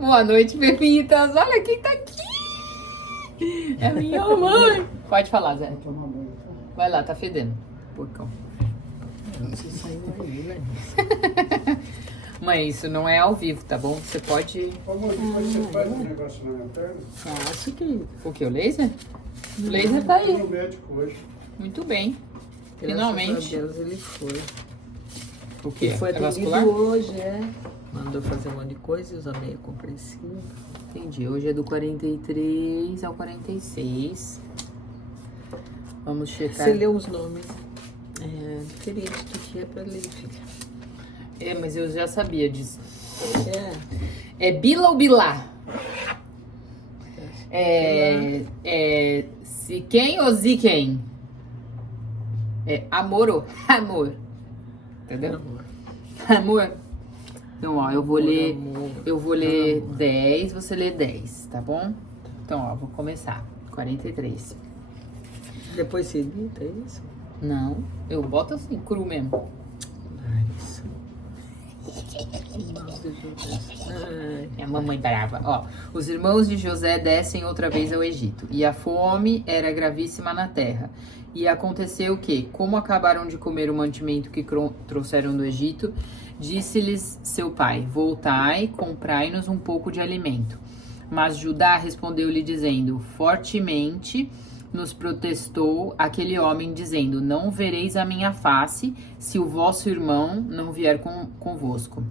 Boa noite, bebidas. Olha quem tá aqui. É minha mãe. Pode falar, Zé. Vai lá, tá fedendo. Porcão. Você saiu aí, velho. Mãe, isso não é ao vivo, tá bom? Você pode... Amor, depois você faz um negócio na minha perna. Faço, querido. O que, o laser? O laser tá Fui no aí. médico hoje. Muito bem. Graças Finalmente. a Deus ele foi. O quê? Ele foi É atendido vascular? hoje, Mandou fazer um monte de coisa, usa meia compreensiva. Entendi. Hoje é do 43 ao 46. Vamos checar. Você leu os nomes. Querido, o que é pra ler, filha? É, mas eu já sabia disso. É. É Bila ou Bilá? É Siquem ou Ziquem? É amor ou amor? Entendeu? Amor. Amor. Então, ó, eu vou ler, amor. eu vou ler Amor. 10, você lê 10, tá bom? Então, ó, vou começar. 43. Depois você edita, é isso? Não, eu boto assim, cru mesmo. Isso. Nossa, Jesus. Ai. Minha mamãe brava. Ó, os irmãos de José descem outra vez ao Egito, e a fome era gravíssima na terra. E aconteceu que, como acabaram de comer o mantimento que trouxeram do Egito, disse-lhes seu pai: voltai, comprai-nos um pouco de alimento. Mas Judá respondeu-lhe dizendo: fortemente nos protestou aquele homem, dizendo: não vereis a minha face, se o vosso irmão não vier convosco.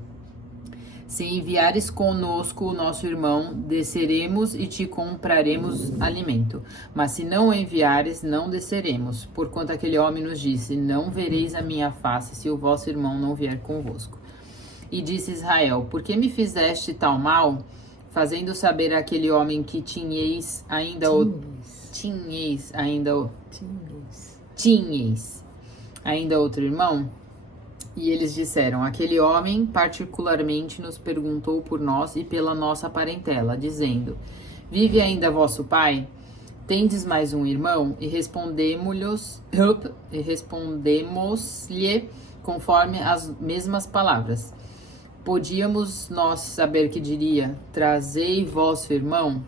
Se enviares conosco o nosso irmão, desceremos e te compraremos alimento. Mas se não o enviares, não desceremos. Porquanto aquele homem nos disse: não vereis a minha face, se o vosso irmão não vier convosco. E disse Israel: por que me fizeste tal mal, fazendo saber àquele homem que tinhais ainda outro irmão? E eles disseram: aquele homem particularmente nos perguntou por nós e pela nossa parentela, dizendo: vive ainda vosso pai? Tendes mais um irmão? E respondemos-lhe conforme as mesmas palavras. Podíamos nós saber que diria: trazei vosso irmão?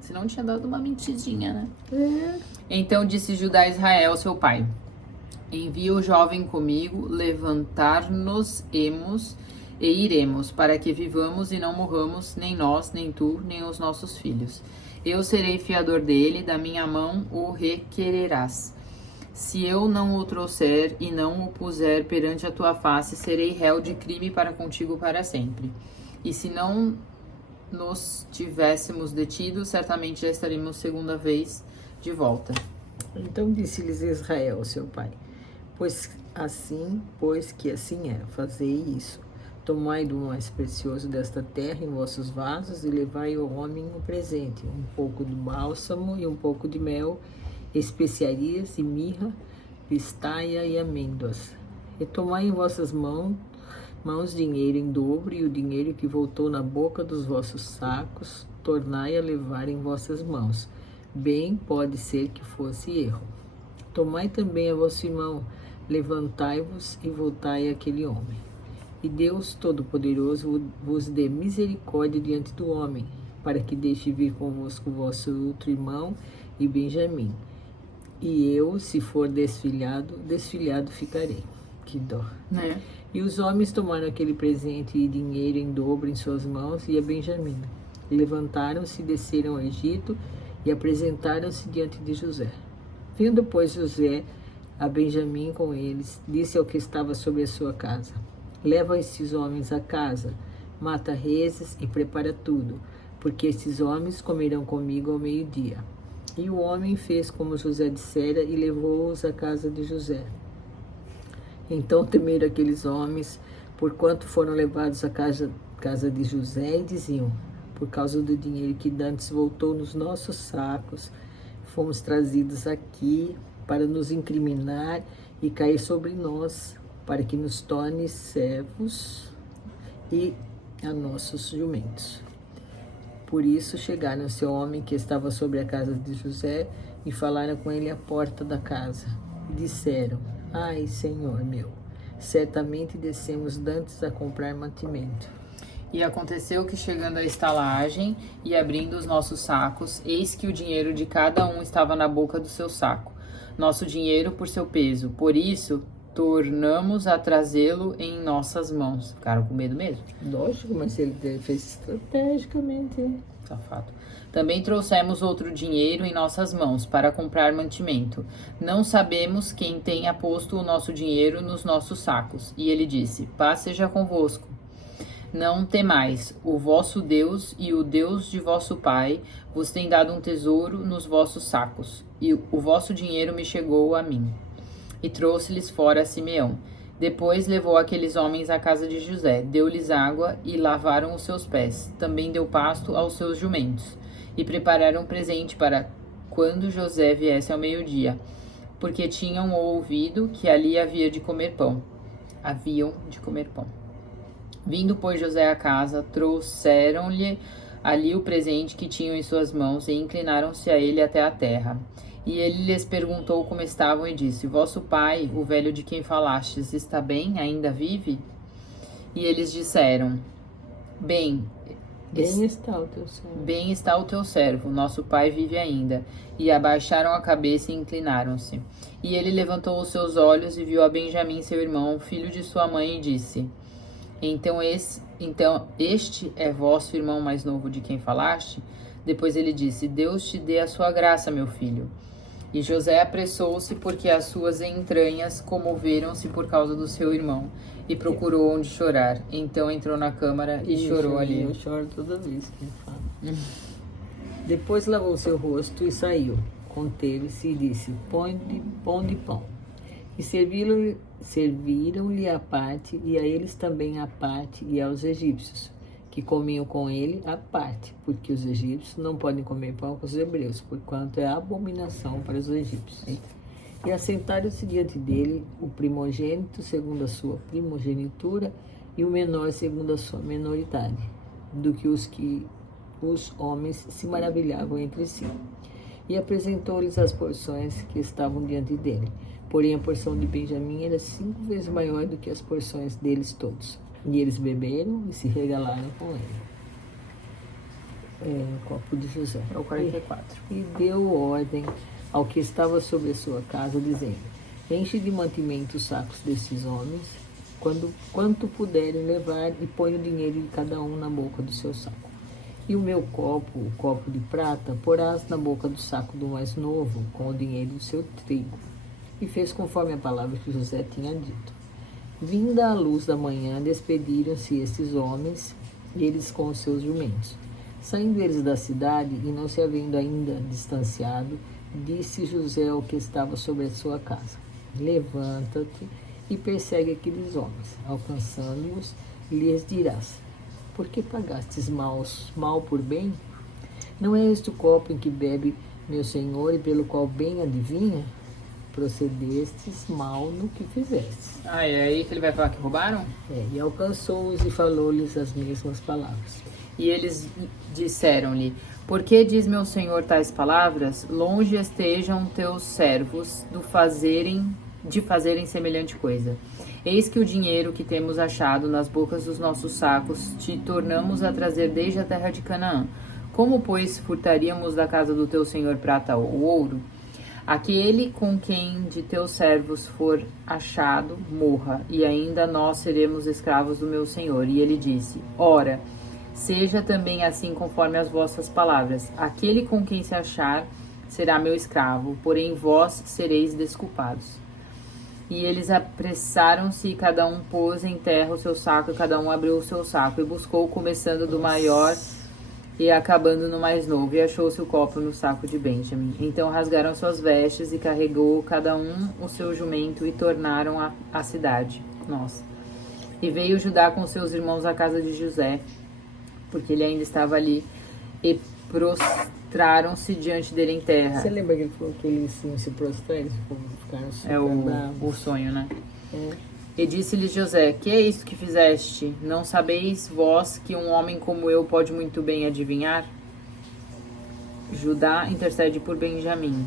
Se não tinha dado uma mentidinha, né? Então disse Judá a Israel, seu pai: envia o jovem comigo, levantar-nos-emos e iremos, para que vivamos e não morramos, nem nós, nem tu, nem os nossos filhos. Eu serei fiador dele, da minha mão o requererás. Se eu não o trouxer e não o puser perante a tua face, serei réu de crime para contigo para sempre. E se não nos tivéssemos detido, certamente já estaríamos segunda vez de volta. Então disse-lhes Israel, seu pai: pois que assim é, fazei isso. Tomai do mais precioso desta terra em vossos vasos e levai ao homem um presente, um pouco de bálsamo e um pouco de mel, especiarias e mirra, pistaia e amêndoas. E tomai em vossas mãos dinheiro em dobro, e o dinheiro que voltou na boca dos vossos sacos, tornai a levar em vossas mãos. Bem pode ser que fosse erro. Tomai também a vosso irmão, levantai-vos e voltai àquele homem. E Deus Todo-Poderoso vos dê misericórdia diante do homem, para que deixe vir convosco vosso outro irmão e Benjamim. E eu, se for desfilhado ficarei. Que dó. E os homens tomaram aquele presente e dinheiro em dobro em suas mãos e a Benjamim. Levantaram-se e desceram ao Egito e apresentaram-se diante de José. Vindo, pois, José a Benjamim com eles, disse ao que estava sobre a sua casa: leva estes homens a casa, mata reses e prepara tudo, porque estes homens comerão comigo ao meio-dia. E o homem fez como José dissera e levou-os à casa de José. Então temeram aqueles homens, porquanto foram levados à casa de José, e diziam: por causa do dinheiro que dantes voltou nos nossos sacos, fomos trazidos aqui para nos incriminar e cair sobre nós, para que nos torne servos e a nossos jumentos. Por isso chegaram ao seu homem que estava sobre a casa de José e falaram com ele à porta da casa. E disseram: ai, Senhor meu, certamente descemos dantes a comprar mantimento. E aconteceu que, chegando à estalagem e abrindo os nossos sacos, eis que o dinheiro de cada um estava na boca do seu saco, nosso dinheiro por seu peso. Por isso, tornamos a trazê-lo em nossas mãos. Ficaram com medo mesmo? Lógico, mas ele fez estrategicamente, né? Safado. Também trouxemos outro dinheiro em nossas mãos para comprar mantimento. Não sabemos quem tenha posto o nosso dinheiro nos nossos sacos. E ele disse: Paz seja convosco. Não temais, o vosso Deus e o Deus de vosso pai vos tem dado um tesouro nos vossos sacos, e o vosso dinheiro me chegou a mim. E trouxe-lhes fora a Simeão. Depois levou aqueles homens à casa de José, deu-lhes água e lavaram os seus pés. Também deu pasto aos seus jumentos. E prepararam presente para quando José viesse ao meio-dia, porque tinham ouvido que ali havia de comer pão. Haviam de comer pão. Vindo, pois, José à casa, trouxeram-lhe ali o presente que tinham em suas mãos e inclinaram-se a ele até a terra. E ele lhes perguntou como estavam e disse: Vosso pai, o velho de quem falastes, está bem? Ainda vive? E eles disseram: Bem está o teu servo. Bem está o teu servo, nosso pai vive ainda. E abaixaram a cabeça e inclinaram-se. E ele levantou os seus olhos e viu a Benjamim, seu irmão, filho de sua mãe, e disse: Então este é vosso irmão mais novo de quem falaste? Depois ele disse: Deus te dê a sua graça, meu filho. E José apressou-se, porque as suas entranhas comoveram-se por causa do seu irmão, e procurou onde chorar. Então entrou na câmara e chorou ali. Eu choro toda vez que ele fala. Depois lavou seu rosto e saiu. Conteve-se e disse: Põe de pão. E serviram-lhe a parte, e a eles também a parte, e aos egípcios, que comiam com ele a parte, porque os egípcios não podem comer pão com os hebreus, porquanto é abominação para os egípcios. E assentaram-se diante dele o primogênito segundo a sua primogenitura, e o menor segundo a sua menoridade, do que os homens se maravilhavam entre si. E apresentou-lhes as porções que estavam diante dele. Porém, a porção de Benjamim era 5 vezes maior do que as porções deles todos. E eles beberam e se regalaram com ele. O copo de José. É o 44. E deu ordem ao que estava sobre a sua casa, dizendo: Enche de mantimento os sacos desses homens, quanto puderem levar, e põe o dinheiro de cada um na boca do seu saco. E o meu copo, o copo de prata, porás na boca do saco do mais novo, com o dinheiro do seu trigo. E fez conforme a palavra que José tinha dito. Vinda a luz da manhã, despediram-se estes homens, eles com os seus jumentos. Saindo eles da cidade, e não se havendo ainda distanciado, disse José ao que estava sobre a sua casa: Levanta-te e persegue aqueles homens. Alcançando-os, lhes dirás: Por que pagastes mal por bem? Não é este o copo em que bebe meu senhor e pelo qual bem adivinha? Procedestes mal no que fizestes. Ah, é aí que ele vai falar que roubaram? E alcançou-os e falou-lhes as mesmas palavras. E eles disseram-lhe: Por que diz meu senhor tais palavras? Longe estejam teus servos de fazerem semelhante coisa. Eis que o dinheiro que temos achado nas bocas dos nossos sacos te tornamos a trazer desde a terra de Canaã. Como, pois, furtaríamos da casa do teu senhor prata ou ouro? Aquele com quem de teus servos for achado, morra, e ainda nós seremos escravos do meu senhor. E ele disse: Ora, seja também assim conforme as vossas palavras. Aquele com quem se achar será meu escravo, porém vós sereis desculpados. E eles apressaram-se, e cada um pôs em terra o seu saco, e cada um abriu o seu saco, e buscou, começando do maior e acabando no mais novo, e achou-se o copo no saco de Benjamim. Então rasgaram suas vestes, e carregou cada um o seu jumento, e tornaram à cidade. Nossa. E veio Judá com seus irmãos à casa de José, porque ele ainda estava ali, e prostraram-se diante dele em terra. Você lembra que ele falou que eles se prostraram, ficaram super bravos? O sonho, né? É. E disse-lhes José: Que é isto que fizeste? Não sabeis vós que um homem como eu pode muito bem adivinhar? Judá intercede por Benjamim.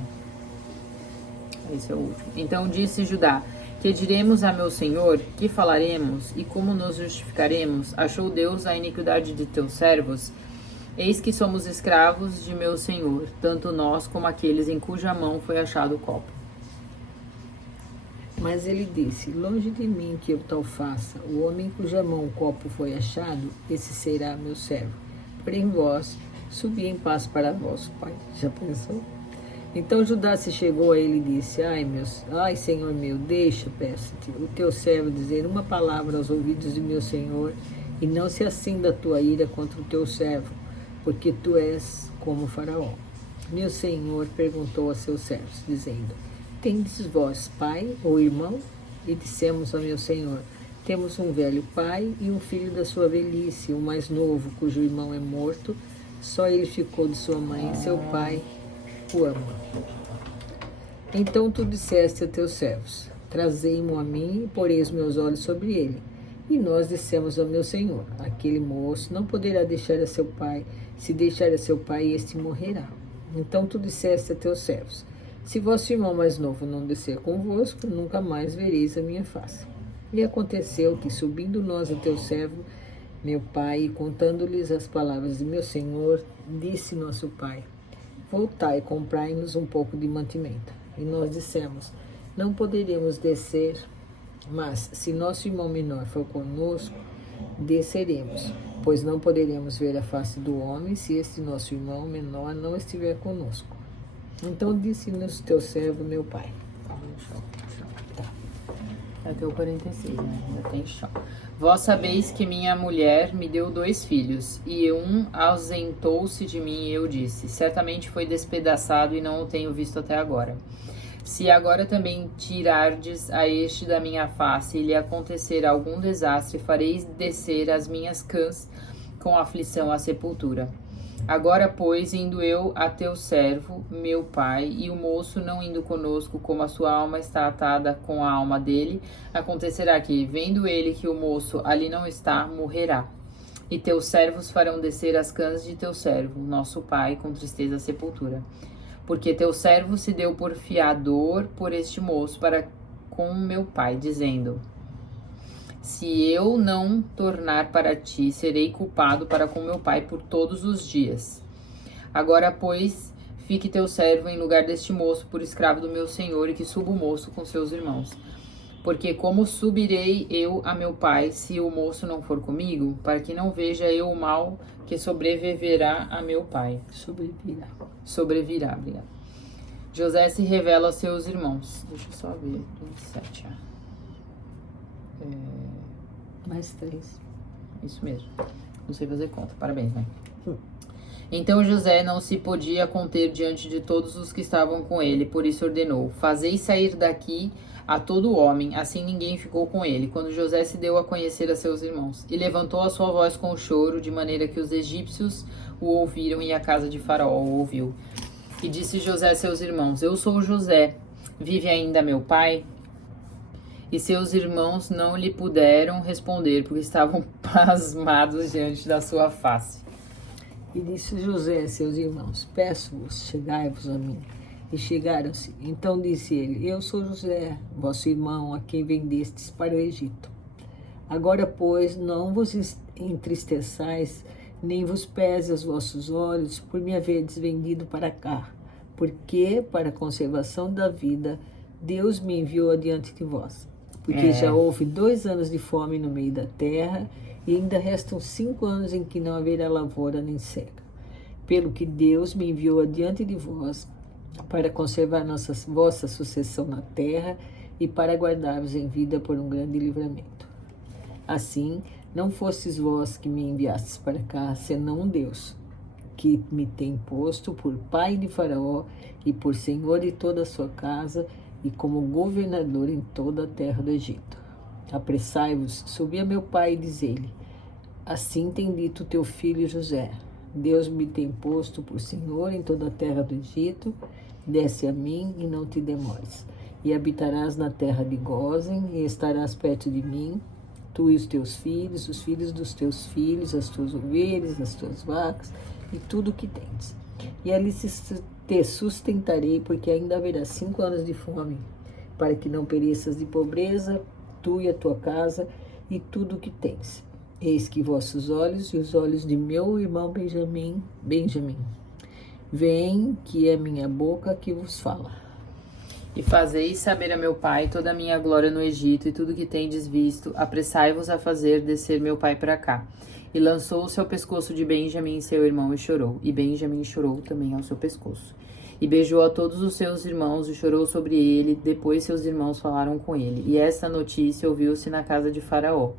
Esse é o último. Então disse Judá: Que diremos a meu senhor? Que falaremos? E como nos justificaremos? Achou Deus a iniquidade de teus servos? Eis que somos escravos de meu senhor, tanto nós como aqueles em cuja mão foi achado o copo. Mas ele disse: longe de mim que eu tal faça. O homem cuja mão o copo foi achado, esse será meu servo. Porém vós, subi em paz para vosso pai. Já pensou? Então Judá se chegou a ele e disse: ai, Senhor meu, deixa, peço-te, o teu servo dizer uma palavra aos ouvidos de meu senhor, e não se acenda a tua ira contra o teu servo, porque tu és como Faraó. Meu senhor perguntou a seus servos, dizendo: tendes vós pai ou irmão? E dissemos a meu senhor: temos um velho pai e um filho da sua velhice, o mais novo, cujo irmão é morto, só ele ficou de sua mãe, e seu pai o ama. Então tu disseste a teus servos: trazei-mo a mim e porei os meus olhos sobre ele. E nós dissemos ao meu senhor: aquele moço não poderá deixar a seu pai, se deixar a seu pai, este morrerá. Então tu disseste a teus servos: se vosso irmão mais novo não descer convosco, nunca mais vereis a minha face. E aconteceu que, subindo nós a teu servo, meu pai, e contando-lhes as palavras de meu senhor, disse nosso pai: voltai e comprai-nos um pouco de mantimento. E nós dissemos: não poderemos descer, mas se nosso irmão menor for conosco, desceremos, pois não poderemos ver a face do homem se este nosso irmão menor não estiver conosco. Então disse-nos teu servo, meu pai. Tá. Até o 46, né? Ainda tem chão. Vós sabeis que minha mulher me deu 2 filhos, e um ausentou-se de mim, e eu disse: certamente foi despedaçado, e não o tenho visto até agora. Se agora também tirardes a este da minha face, e lhe acontecer algum desastre, fareis descer as minhas cãs com aflição à sepultura. Agora, pois, indo eu a teu servo, meu pai, e o moço não indo conosco, como a sua alma está atada com a alma dele, acontecerá que, vendo ele que o moço ali não está, morrerá. E teus servos farão descer as cãs de teu servo, nosso pai, com tristeza à sepultura. Porque teu servo se deu por fiador por este moço para com meu pai, dizendo: se eu não tornar para ti, serei culpado para com meu pai por todos os dias. Agora, pois, fique teu servo em lugar deste moço por escravo do meu senhor, e que suba o moço com seus irmãos. Porque como subirei eu a meu pai, se o moço não for comigo, para que não veja eu o mal que sobreviverá a meu pai. Sobrevirá, obrigado. José se revela aos seus irmãos. Deixa eu só ver, 27, Mais 3. Isso mesmo. Não sei fazer conta. Parabéns, mãe. Então José não se podia conter diante de todos os que estavam com ele, por isso ordenou: fazei sair daqui a todo homem, assim ninguém ficou com ele, quando José se deu a conhecer a seus irmãos. E levantou a sua voz com choro, de maneira que os egípcios o ouviram e a casa de Faraó o ouviu. E disse José a seus irmãos: eu sou José, vive ainda meu pai? E seus irmãos não lhe puderam responder, porque estavam pasmados diante da sua face. E disse José a seus irmãos: peço-vos, chegai-vos a mim. E chegaram-se. Então disse ele: eu sou José, vosso irmão, a quem vendestes para o Egito. Agora, pois, não vos entristeçais, nem vos pese os vossos olhos, por me haverdes vendido para cá, porque, para a conservação da vida, Deus me enviou adiante de vós. Porque já houve 2 anos de fome no meio da terra, e ainda restam 5 anos em que não haverá lavoura nem seca. Pelo que Deus me enviou adiante de vós, para conservar vossa sucessão na terra, e para guardar-vos em vida por um grande livramento. Assim, não fostes vós que me enviastes para cá, senão um Deus, que me tem posto por pai de Faraó, e por senhor de toda a sua casa, e como governador em toda a terra do Egito. Apressai-vos, subi a meu pai e diz-lhe: assim tem dito teu filho José: Deus me tem posto por senhor em toda a terra do Egito. Desce a mim e não te demores. E habitarás na terra de Gósen, e estarás perto de mim, tu e os teus filhos, os filhos dos teus filhos, as tuas ovelhas, as tuas vacas, e tudo o que tens. E ali te sustentarei, porque ainda haverá 5 anos de fome para que não pereças de pobreza, tu e a tua casa e tudo o que tens. Eis que vossos olhos e os olhos de meu irmão Benjamim, veem que é minha boca que vos fala. E fazeis saber a meu pai toda a minha glória no Egito e tudo que tendes visto. Apressai-vos a fazer descer meu pai para cá. E lançou-se ao pescoço de Benjamim, seu irmão, e chorou. E Benjamim chorou também ao seu pescoço. E beijou a todos os seus irmãos e chorou sobre ele. Depois seus irmãos falaram com ele. E essa notícia ouviu-se na casa de Faraó.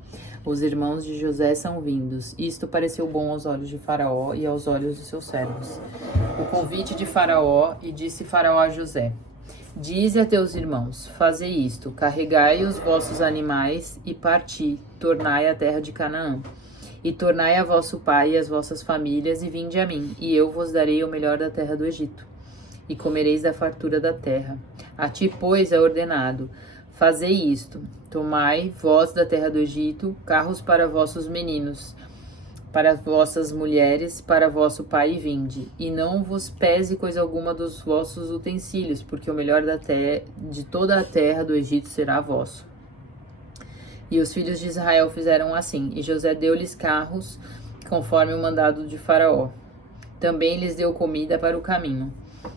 Os irmãos de José são vindos. Isto pareceu bom aos olhos de Faraó e aos olhos de seus servos. O convite de Faraó, e disse Faraó a José: Dize a teus irmãos, fazei isto, carregai os vossos animais e parti, tornai a terra de Canaã. E tornai a vosso pai e as vossas famílias e vinde a mim, e eu vos darei o melhor da terra do Egito. E comereis da fartura da terra. A ti, pois, é ordenado, fazei isto, tomai vós da terra do Egito carros para vossos meninos, para vossas mulheres, para vosso pai e vinde. E não vos pese coisa alguma dos vossos utensílios, porque o melhor de toda a terra do Egito será vosso. E os filhos de Israel fizeram assim, e José deu-lhes carros, conforme o mandado de Faraó. Também lhes deu comida para o caminho.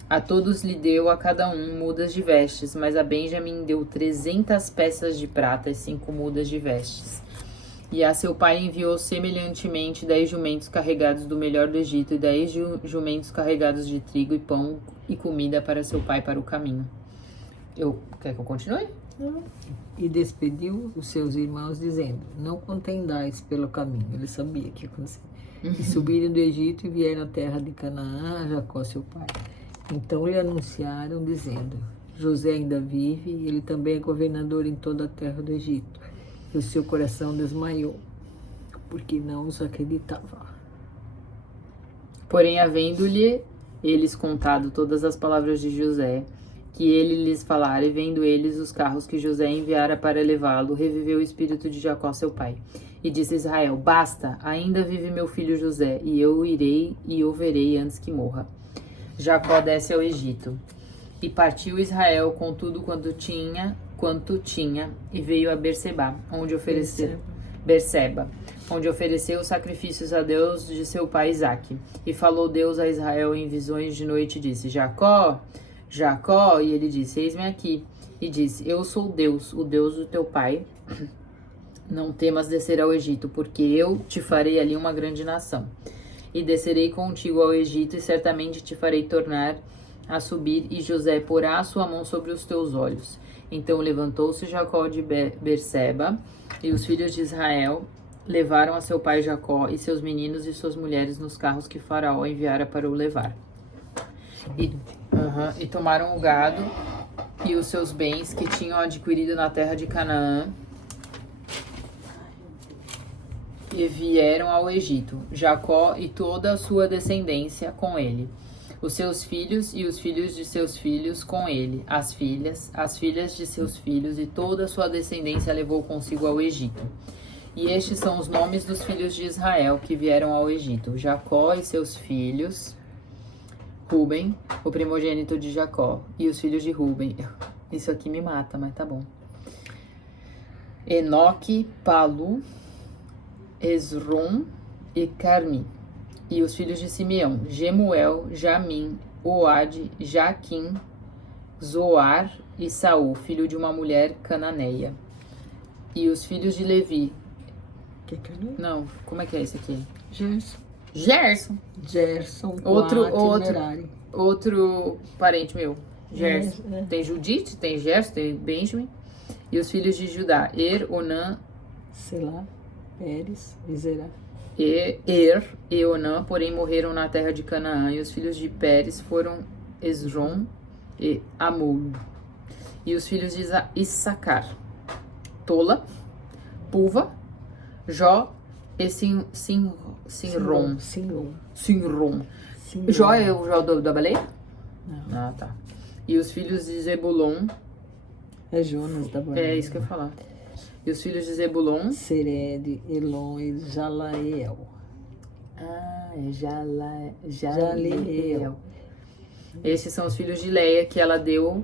A todos lhe deu a cada um mudas de vestes, mas a Benjamim deu 300 peças de prata e 5 mudas de vestes. E a seu pai enviou semelhantemente 10 jumentos carregados do melhor do Egito e 10 jumentos carregados de trigo e pão e comida para seu pai para o caminho. Quer que eu continue? E despediu os seus irmãos, dizendo: Não contendais pelo caminho. Ele sabia que ia acontecer. E subiram do Egito e vieram à terra de Canaã, a Jacó, seu pai. Então lhe anunciaram, dizendo: José ainda vive, e ele também é governador em toda a terra do Egito. E o seu coração desmaiou, porque não os acreditava. Porém, havendo-lhe eles contado todas as palavras de José, que ele lhes falara, e vendo eles os carros que José enviara para levá-lo, reviveu o espírito de Jacó, seu pai. E disse Israel: Basta, ainda vive meu filho José, e eu irei e o verei antes que morra. Jacó desce ao Egito. E partiu Israel com tudo quanto tinha, e veio a Berseba, onde ofereceu sacrifícios a Deus de seu pai Isaque. E falou Deus a Israel em visões de noite e disse: Jacó, Jacó, e ele disse: Eis-me aqui. E disse: Eu sou Deus, o Deus do teu pai. Não temas descer ao Egito, porque eu te farei ali uma grande nação. E descerei contigo ao Egito, e certamente te farei tornar a subir, e José porá a sua mão sobre os teus olhos. Então levantou-se Jacó de Berseba, e os filhos de Israel levaram a seu pai Jacó e seus meninos e suas mulheres nos carros que Faraó enviara para o levar. E tomaram o gado e os seus bens que tinham adquirido na terra de Canaã e vieram ao Egito, Jacó e toda a sua descendência com ele, os seus filhos e os filhos de seus filhos com ele, as filhas de seus filhos, e toda a sua descendência levou consigo ao Egito. E estes são os nomes dos filhos de Israel que vieram ao Egito: Jacó e seus filhos, Ruben, o primogênito de Jacó, e os filhos de Ruben. Isso aqui me mata, mas tá bom. Enoque, Palu, Esrom e Carmi. E os filhos de Simeão: Gemuel, Jamim, Oade, Jaquim, Zoar e Saul, filho de uma mulher cananeia. E os filhos de Levi. Não, como é que é esse aqui? Gerson. Outro parente meu. Gerson. Tem Judite, tem Gerson, tem Benjamin. E os filhos de Judá: Onã, Selá, Pérez e Zerá. E Onã, porém, morreram na terra de Canaã. E os filhos de Pérez foram Esrom e Amul. E os filhos de Issacar: Tola, Puva, Jó e Sinrom. Jó é o Jó da baleia? Não. Ah, tá. E os filhos de Zebulon... É Jonas da baleia. É isso que eu ia falar. E os filhos de Zebulon... Sered, Elon e Jaleel. Ah, é Jaleel. Esses são os filhos de Leia que ela deu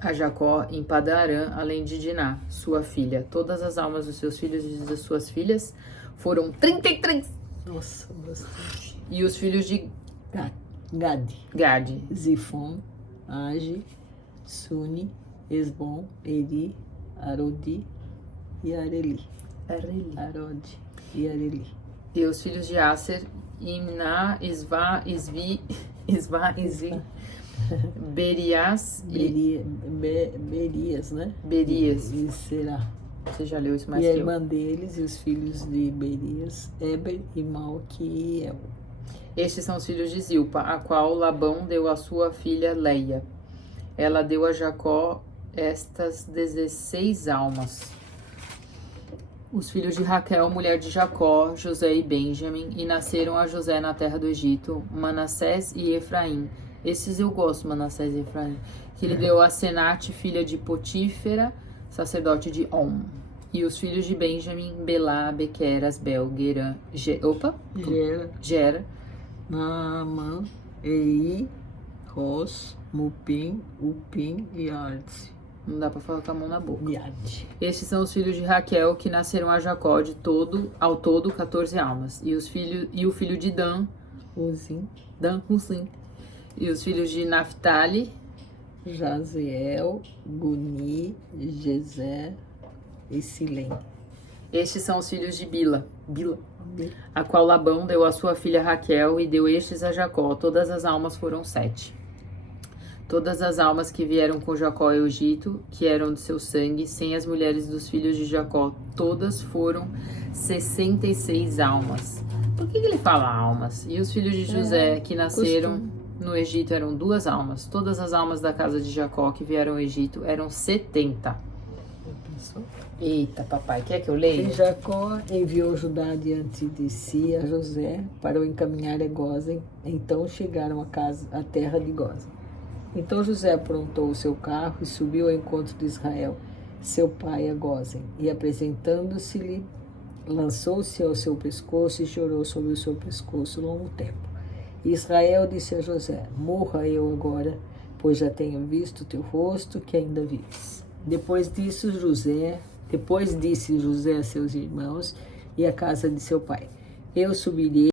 a Jacó em Padarã, além de Diná, sua filha. Todas as almas dos seus filhos e das suas filhas foram 33. Nossa, bastante. E os filhos de Gade, Gade, Zifon, Age, Suni, Esbom, Eri, Arodi e Areli. Arode e Areli. e os filhos de Aser, Imná, Isvá, Isvi, Berias e Berias, né? Berias. E Será. Você já leu isso mais E a que eu. irmã deles e os filhos de Berias, Eber e Malquiel. Estes são os filhos de Zilpa, a qual Labão deu à sua filha Leia. Ela deu a Jacó estas 16 almas. Os filhos de Raquel, mulher de Jacó, José e Benjamim, e nasceram a José na terra do Egito, Manassés e Efraim. Esses eu gosto, Manassés e Efraim. Que ele deu a Senate, filha de Potífera, sacerdote de On. E os filhos de Benjamim, Belá, Bequer, Asbel, Gera, Naamã, Ei, Ros, Mupim, Upim e Ardes. não dá pra falar com a mão na boca. Yad. Estes são os filhos de Raquel, que nasceram a Jacó ao todo 14 almas. E o filho de Dan Uzim, com Sim. E os filhos de Naphtali, Jaziel, Guni, Gezer e Silém. estes são os filhos de Bila, a qual Labão deu a sua filha Raquel e deu estes a Jacó. Todas as almas foram 7. Todas as almas que vieram com Jacó ao Egito, que eram de seu sangue, sem as mulheres dos filhos de Jacó, todas foram 66 almas. Por que ele fala almas? E os filhos de José, que nasceram no Egito, eram 2 almas. Todas as almas da casa de Jacó que vieram ao Egito eram 70. Eita, papai, quer que eu E leia? Jacó enviou Judá diante de si a José para o encaminhar a Gósen. Então chegaram à terra de Gósen. Então José aprontou o seu carro e subiu ao encontro de Israel, seu pai, a Gósen. E apresentando-se-lhe, lançou-se ao seu pescoço e chorou sobre o seu pescoço longo tempo. E Israel disse a José: morra eu agora, pois já tenho visto teu rosto, que ainda vives. Depois disse José a seus irmãos e à casa de seu pai: eu subirei